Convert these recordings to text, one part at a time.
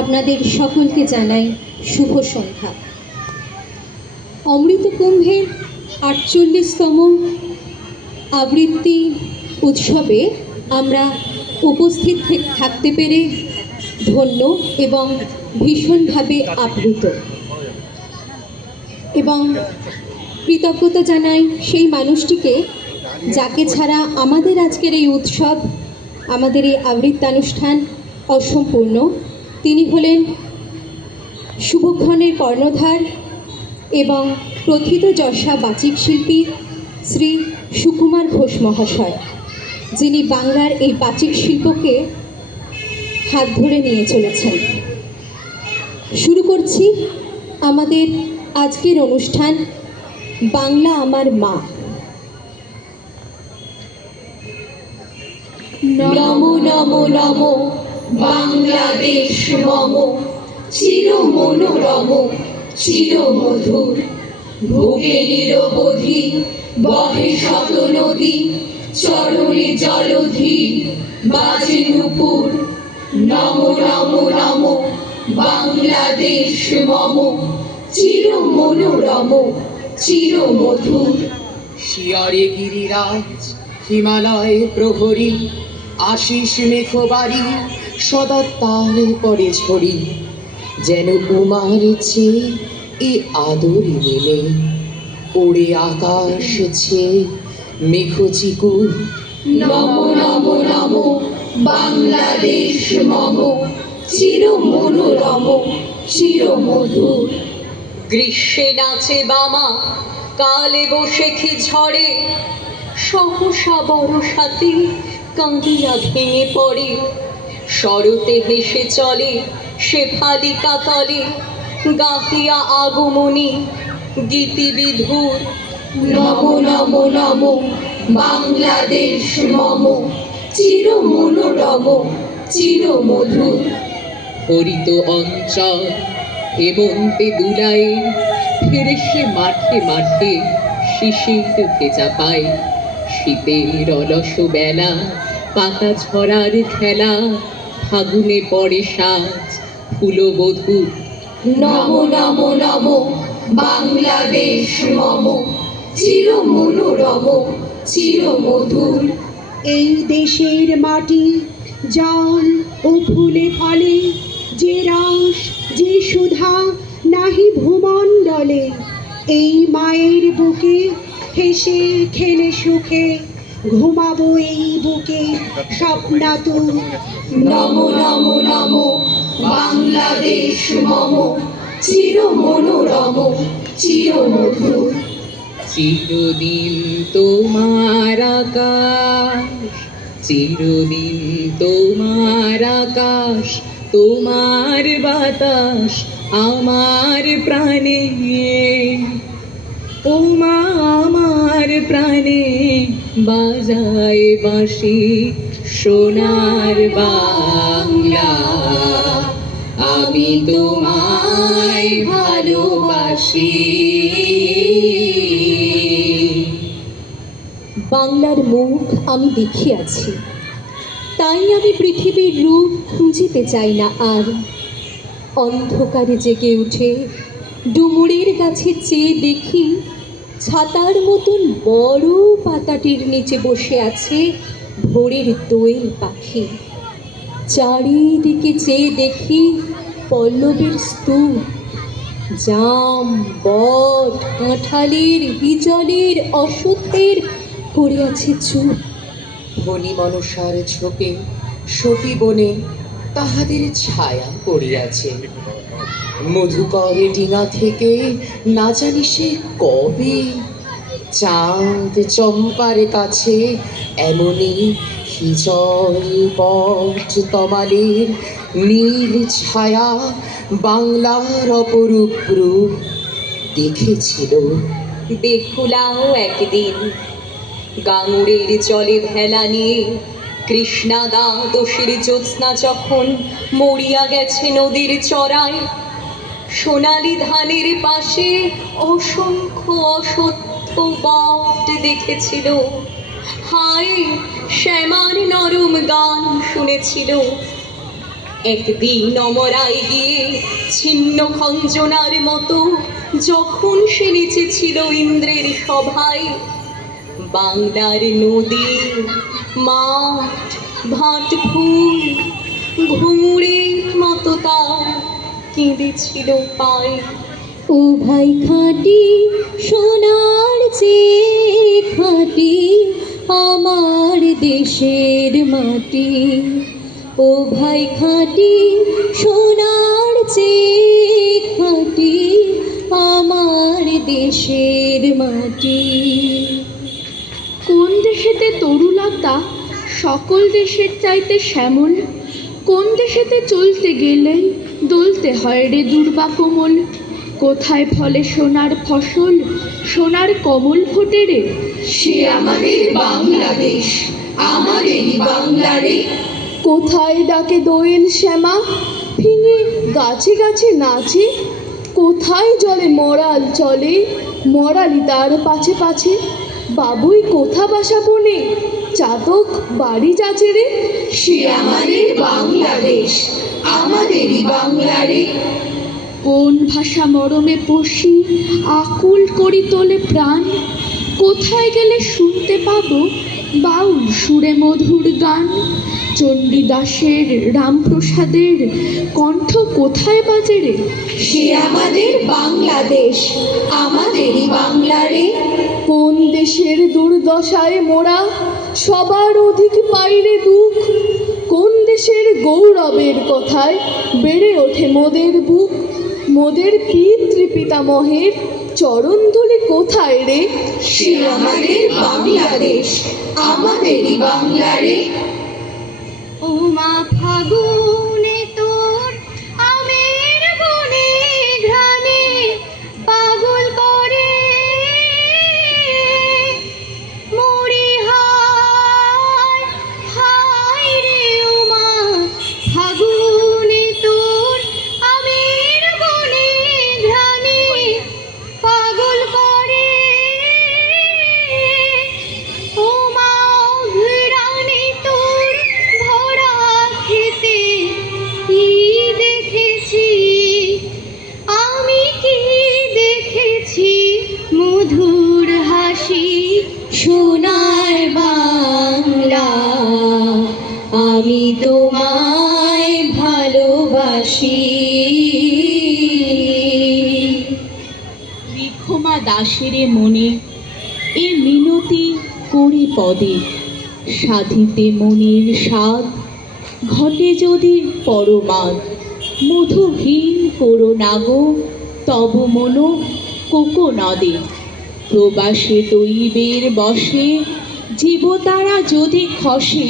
আপনাদের সকলকে জানাই শুভ সন্ধ্যা। অমৃত কুম্ভের ৪৮তম আবৃত্তি উৎসবে আমরা উপস্থিত থাকতে পেরে ধন্য এবং ভীষণভাবে আপ্লুত, এবং কৃতজ্ঞতা জানাই সেই মানুষটিকে যাকে ছাড়া আমাদের আজকের এই উৎসব, আমাদের এই আবৃত্তানুষ্ঠান অসম্পূর্ণ। তিনি হলেন শুভক্ষণের কর্ণধার এবং প্রথিতযশা বাচিক শিল্পী শ্রী সুকুমার ঘোষ মহাশয়, যিনি বাংলার এই বাচিক শিল্পকে হাত ধরে নিয়ে চলেছেন। শুরু করছি আমাদের আজকের অনুষ্ঠান বাংলা আমার মা। নমো নমো নমো বাংলাদেশ মম, চির মনোরম চির মধুর, ভোগে নিরবধি বহে শত নদী, চরণে জলধি বাজে নূপুর। নমো নমো নমো বাংলাদেশ মম, চির মনোরম চির মধুর। শিয়রে গিরিরাজ হিমালয় প্রহরী, আশিস মেঘবাড়ি সদা তার পরে ঝরি, যেন উমার চেয়ে এ আদর নেমে ওড়ে আকাশ ছেয়ে মেঘচিকুর। নমো নমো নমো বাংলাদেশ মম, চির মনোরম চির মধুর। গ্রীষ্মে নাচে বামা, কালে বসেখি ঝড়ে, সহসা বর্ষাতে কাঁদিয়া ভেঙে পড়ে। শরতে হেসে চলে শেফালিকা তলে, গাহিয়া আগমনী গীতিবিধুর। নমো নমো নমো বাংলাদেশ মম, চির মনোরম চির মধুর। হরিত অঞ্চল হেমন্তে দুলায়, ফিরে সে মাঠে মাঠে শিশির ভেজা পায়। শীতের অলস বেলা পাতা ঝরার খেলা, ফাগুনে পড়ে সাজ ফুলবধূ। নমো নমো নমো বাংলাদেশ মম, চির মনোরম চির মধুর। এই দেশের মাটি জল ও ফুলে ফলে, যে রস যে সুধা নাহি ভূমণ্ডলে। এই মায়ের বুকে হেসে খেলে সুখে, ঘুমাবো এই বুকে স্বপ্নাতুর। নমো নমো নমো বাংলাদেশ মম, চির মনোরম চির মধুর। চিরদিন তোমার আকাশ, চিরদিন তোমার আকাশ, তোমার বাতাস আমার প্রাণে। ও মা আমার প্রাণে বাজায় বাঁশি সোনার বাংলা, আমি তোমায় ভালোবাসি। বাংলার মুখ আমি দেখিয়াছি, তাই আমি পৃথিবীর রূপ খুঁজিতে চাই না আর। অন্ধকারে জেগে উঠে ডুমুরের গাছে চেয়ে দেখি, ছাতার মতন বড় পাতাটির নিচে বসে আছে ভোরের দোয়েল পাখি। চারিদিকে চেয়ে দেখি পল্লবের স্তূপ, জাম বট কাঁঠালের হিজলের অশ্বত্থের পড়ে আছে চুপ। ধনী মনসার ঝোপে সতী বনে তাহাদের ছায়া পড়িয়াছে। মধুকর ডিঙা থেকে না জানি সে কবে, চাঁদ চম্পার কাছে এমনি হিজল বট তমালের নীল ছায়া বাংলার অপরূপ রূপ দেখেছিল। বেহুলাও একদিন গাঙুরের জলে ভেলা নিয়ে, কৃষ্ণা দ্বাদশীর জ্যোৎস্না যখন মরিয়া গেছে নদীর চড়ায়, সোনালি ধানের পাশে অসংখ্য অসত্য বট দেখেছিল। হায় শ্যামার নরম গান শুনেছিল। একদিন অমরায় গিয়ে ছিন্ন খঞ্জনার মতো যখন সে নেচেছিল ইন্দ্রের সভায়, বাংলার নদী, মাঠ, ভাট ফুল, ঘুঙুরের মতো তার কেঁদেছিল পায়। ও ভাই খাঁটি সোনার চেয়ে খাঁটি আমার দেশের মাটি, ও ভাই খাঁটি সোনার চেয়ে খাঁটি আমার দেশের মাটি। কোন দেশেতে তরুলতা সকল দেশের চাইতে শ্যামল, কোন দেশেতে চলতে গেলেই দলতে হয় রে দুর্বা কোমল। কোথায় ফলে সোনার ফসল, সোনার কমল ফোটে রে, সে আমাদের বাংলাদেশ, আমাদেরই বাংলা রে। কোথায় ডাকে দোয়েল শ্যামা ফিঙে গাছে গাছে নাচে, কোথায় জলে মরাল চলে মরালি তার পাছে পাছে। বাবুই কোথা বাসা বনে চাতক বাড়ি যাচে রে, সে আমাদের বাংলাদেশ, আমাদেরই বাংলা রে। কোন ভাষা মরমে পশি আকুল করি তোলে প্রাণ, কোথায় গেলে শুনতে পাবো বাউল সুরে মধুর গান। চণ্ডীদাসের রামপ্রসাদের কণ্ঠ কোথায় বাজে রে, সে আমাদের বাংলাদেশ, আমাদেরই বাংলা রে। কোন দেশের দুর্দশায় মোরা সবার অধিক পাইরে দুঃখ, কোন দেশের গৌরবের কথায় বেড়ে ওঠে মোদের বুক। মোদের পিতৃপিতামহের চরণধুলি কোথায় রে, সে আমাদের বাংলাদেশ, আমাদেরই বাংলা রে। ও মা ফাগুনে তোর আমের বনে ঘ্রাণে পাগল করে মরি হায় হায় রে। ও মা ফাগুনে তোর আমের বনে ঘ্রাণে পাগল করে, ও মা ঘ্রাণে তোর ভরা খেতে কি দেখেছি আমি, কি দেখেছি মধুর হাসি। সোনার বাংলা আমি তোমায় ভালোবাসি। রিক্ষমা দাসের মনে এ মিনতি করি পদে, সাধিতে মনের স্বাদ ঘটে যদি পরমাদ। মধুহীন করো নাগো তব মন কোকো নদে, প্রবাসে দৈবের বসে জীবতারা যদি খসে,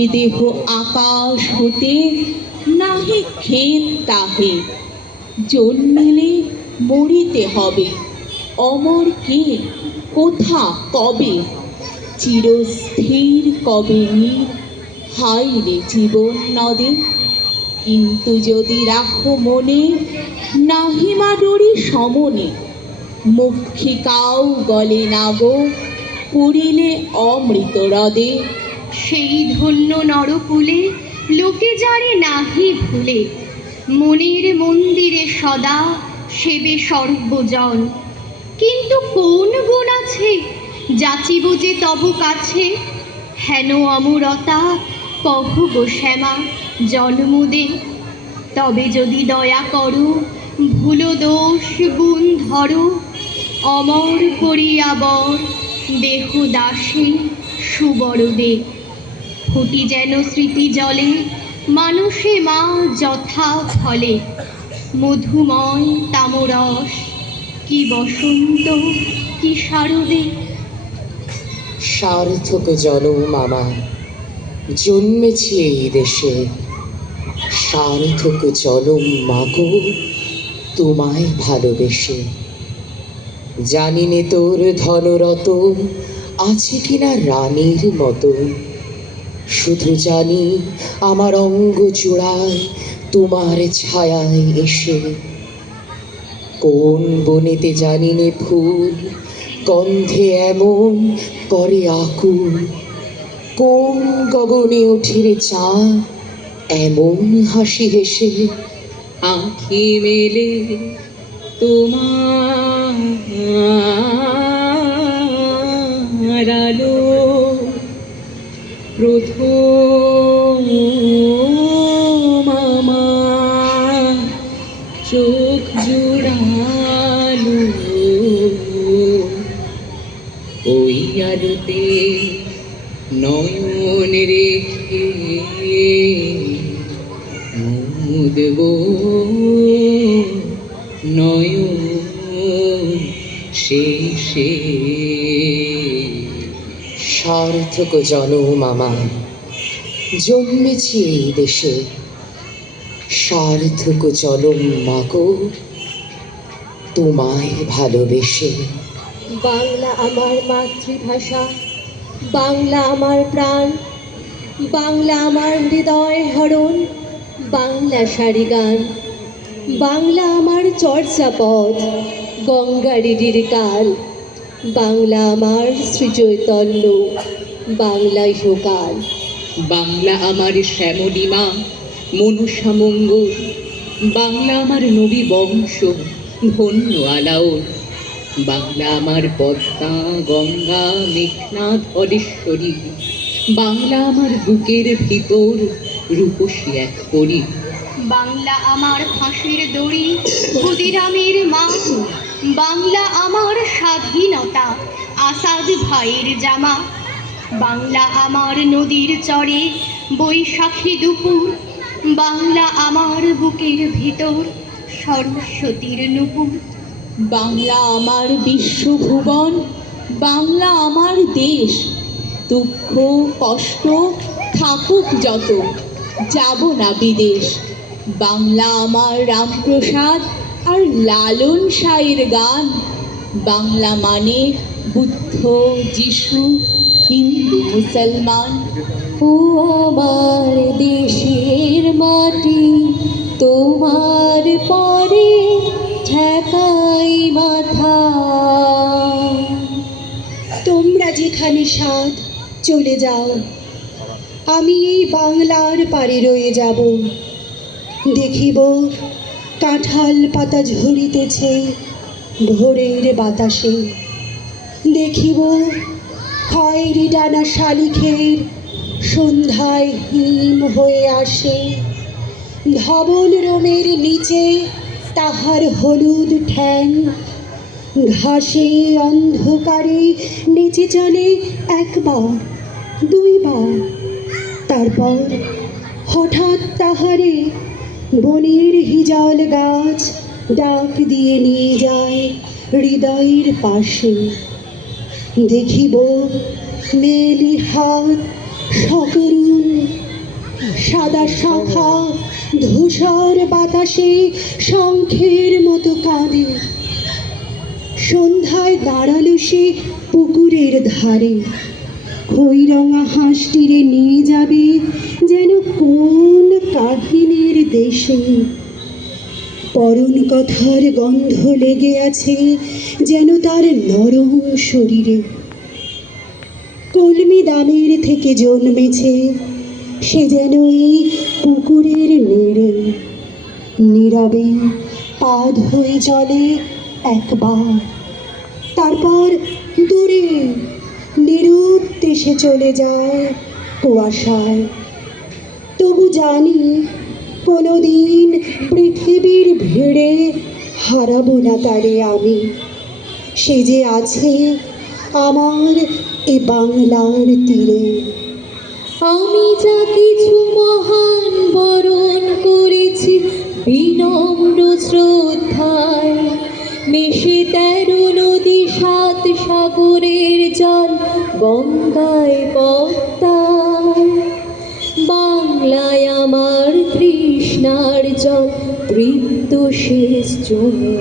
এ দেহ আকাশ হতে নাহি ক্ষেত তাহে। জন্মিলে মরিতে হবে, অমর কে কোথা কবে, চিরস্থির কবে নীর হাই রে জীবন নদে। কিন্তু যদি রাখো মনে নাহিমা ডরি সমনে, মুখিকাও গলে না গো পুরিলে অমৃত হ্রদে। সেই ধন্য নরকুলে লোকে যারে নাহি ভুলে, মনের মন্দিরে সদা সেবে সর্বজন। কিন্তু কোন গুণ আছে যাচিব যে তব কাছে, হেন অমরতা কহ গো শ্যামা জন্ম দে। তবে যদি দয়া করো ভুল দোষ গুণ ধরো, অমর করিয়া বর দেহ দাসে সুবরদে। ফুটি যেন স্মৃতি জলে মানুষে মা যথা ফলে, মধুময় তামরস কি বসন্ত কি শারদে। সার্থক জনম আমার, জন্মেছি এই দেশে। সার্থক জনম মাগো তোমায় ভালোবেসে। জানি নে তোর ধনরত আছে কিনা রানীর মতো, শুধু জানি আমার অঙ্গ জোড়ায় তোমার ছায়ায় এসে। কোন বনেতে জানি নে ফুল গন্ধে এমন করে আকুল, কোন গগনে ওঠে রে চাঁদ এমন হাসি হেসে আঁখি মেলে তোমার আলো প্রথম আমার চোখ জুড়ালো ওই আলোতে নয়ন রেখে মুদব নয়ন শেষে। সার্থক জনম আমার, জন্মেছি এই দেশে। সার্থক জনম মাগো, তোমায় ভালোবেসে। বাংলা আমার মাতৃভাষা, বাংলা আমার প্রাণ, বাংলা আমার হৃদয় হরণ, বাংলা সারি গান, বাংলা আমার চর্যাপদ, গঙ্গারিডির কাল, বাংলা আমার শ্রীচৈতন্য, বাংলা ইহকাল। বাংলা আমার শ্যামলিমা মনসা মঙ্গল, বাংলা আমার নবী বংশ ধন্য আলাওল, বাংলা আমার পদ্মা গঙ্গা মেঘনা ধলেশ্বরী, বাংলা আমার বুকের ভিতর রূপসী এক পরী। বাংলা আমার ফাঁসির দড়ি ক্ষুদিরামের মা, বাংলা আমার স্বাধীনতা আসাদ ভাইয়ের জামা, বাংলা আমার নদীর চরে বৈশাখী দুপুর, বাংলা আমার বুকের ভিতর সরস্বতীর নুপুর। বাংলা আমার বিশ্বভুবন, বাংলা আমার দেশ। দুঃখ কষ্ট থাকুক যত, যাব না বিদেশ। বাংলা আমার রামপ্রসাদ আর লালন সাঁইয়ের গান, বাংলা মানে বুদ্ধ যিশু হিন্দু মুসলমান। ও আমার দেশের মাটি, তোমার পরে ঠেকাই মাথা। তোমরা যেখানে সাধ চলে যাও, আমি এই বাংলার পারে রয়ে যাব। দেখিব কাঁঠাল পাতা ঝরিতেছে ভোরের বাতাসে, দেখিব খয়েরি ডানা শালিখের সন্ধ্যায় হিম হয়ে আসে। ধবল রোমের নিচে তাহার হলুদ ঠ্যাং, ঘাসে অন্ধকারে নেচে চলে একবার দুইবার, তারপর হঠাৎ তাহারে বনের হিজল গাছ ডাক দিয়ে নিয়ে যায় হৃদয়ের পাশে। দেখিব মেলি হাত সকরুণ, সাদা শাখা ধূসর বাতাসে শঙ্খের মতো কাঁদে। সন্ধ্যায় দাঁড়ালো সে পুকুরের ধারে, খইরঙা হাঁসটিরে নিয়ে যাবে যেন কোন কাহিনীর দেশে। পরন কথার গন্ধ লেগে আছে যেন তার নরম শরীরে। কলমি দামের থেকে জন্মেছে সে যেন এই পুকুরের নেড়ে। নীরবে পা ধুয়ে চলে একবার, তারপর দূরে নিরুদ্দেশে চলে যায় কুয়াশায়। তবু জানি কোনোদিন পৃথিবীর ভিড়ে হারাবো না তারে আমি। সে যে আছে আমার এ বাংলার তীরে। আমি যা কিছু মহান বরণ করেছি বিনম্র শ্রদ্ধায়, মিশে 13 নদী 7 সাগরের জল গঙ্গায় পদ্মায়। বাংলায় আমার তৃষ্ণার জল তৃপ্ত শেষ জমে।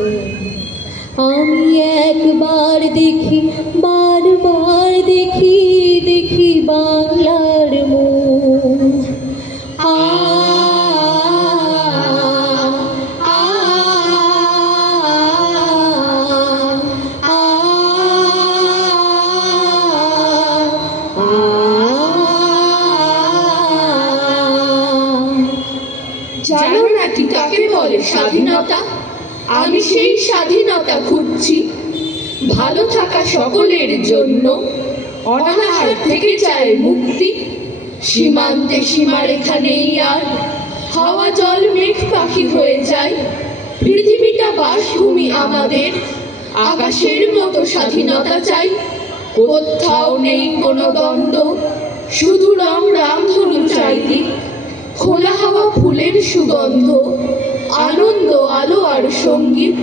আমি একবার দেখি বারবার দেখি দেখি বাংলার মুখ। আ আ আ স্বাধীনতা, আমি সেই স্বাধীনতা খুঁজছি। ভালো থাকা সকলের জন্য, অনাহার থেকে চাই মুক্তি। সীমান্তে সীমারেখা নেই আর, হাওয়া জল মেঘ পাখি হয়ে যায়। পৃথিবীটা বাসভূমি আমাদের, আকাশের মতো স্বাধীনতা চাই। কোথাও নেই কোনো দ্বন্দ্ব, শুধু রং রামধনু চারিদিক। খোলা হাওয়া ফুলের সুগন্ধ, আনন্দ আলো আর সঙ্গীত।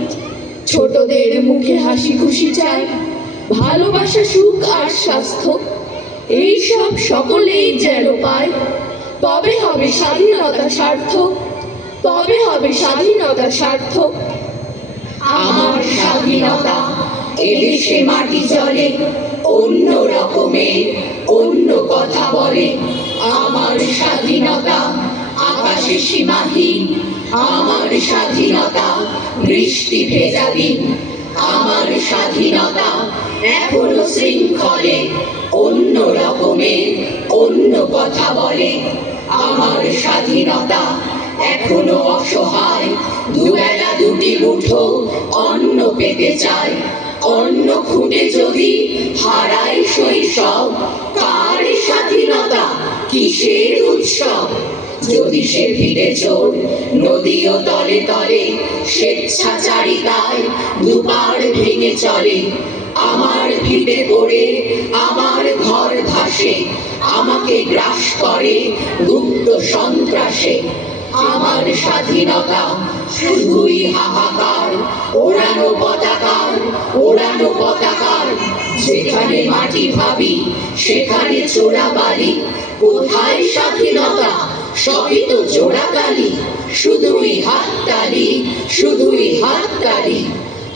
ছোটদের মুখে হাসি খুশি চাই, ভালোবাসা সুখ আর স্বাস্থ্য। এইসব সকলেই যেন পায়, তবে হবে স্বাধীনতা সার্থক, তবে হবে স্বাধীনতা সার্থক। আমার স্বাধীনতা এদেশে মাটি চলে অন্য রকমের, অন্য কথা বলে। আমার স্বাধীনতা আকাশে সীমাহীন, আমার স্বাধীনতা বৃষ্টি ভেজা দিন। আমার স্বাধীনতা এখনো শৃঙ্খলে অন্য রকমের, অন্য কথা বলে। আমার স্বাধীনতা এখনো অসহায়, দুবেলা দুটি মুঠো অন্ন পেতে চায়। অন্ন খুঁটে যদি হারায় শৈশব, কার স্বাধীনতা কিসের উৎসব? যদি সে ভিড়ে চোর নদীও তলে তলে স্বেচ্ছাচারিতায় দুপার ভেঙে চলে। আমার ভিটে পড়ে আমার ঘর ভাসে, আমাকে গ্রাস করে গুপ্ত সন্ত্রাসে। আমার স্বাধীনতা শুধুই হাহাকার, ওড়ানো পতাকার, ওড়ানো পতাকার। যেখানে মাটি ভাবি সেখানে চোরাবালি, কোথায় স্বাধীনতা? সবই তো চোরাকালি। শুধুই হাততালি, শুধুই হাততালি।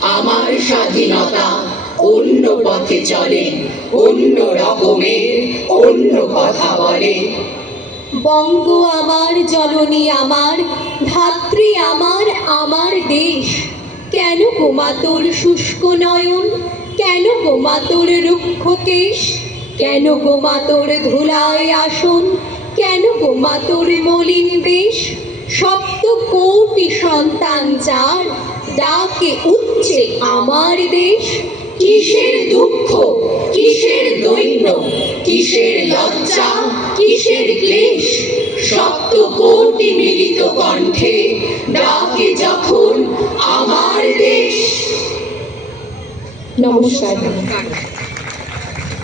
আমার স্বাধীনতা অন্য পথে চলে, অন্য রকমের, অন্য কথা বলে। বঙ্গ আমার, জননী আমার, ধাত্রী আমার, আমার দেশ। কেন গোমা তোর শুষ্ক নয়ন, কেন গোমা তোর রুক্ষ কেশ? কেন গোমা তোর ধুলায় আসন, কেন গোমা তোর মলিন বেশ? সপ্ত কোটি সন্তান যার, ডাকে উঠছে আমার দেশ। কিসের দুঃখ, কিসের দৈন্য, কিসের লজ্জা, কিসের ক্লেশ? সপ্ত কোটি মিলিত কণ্ঠে ডাকে যখন আমার দেশ। নমস্কার।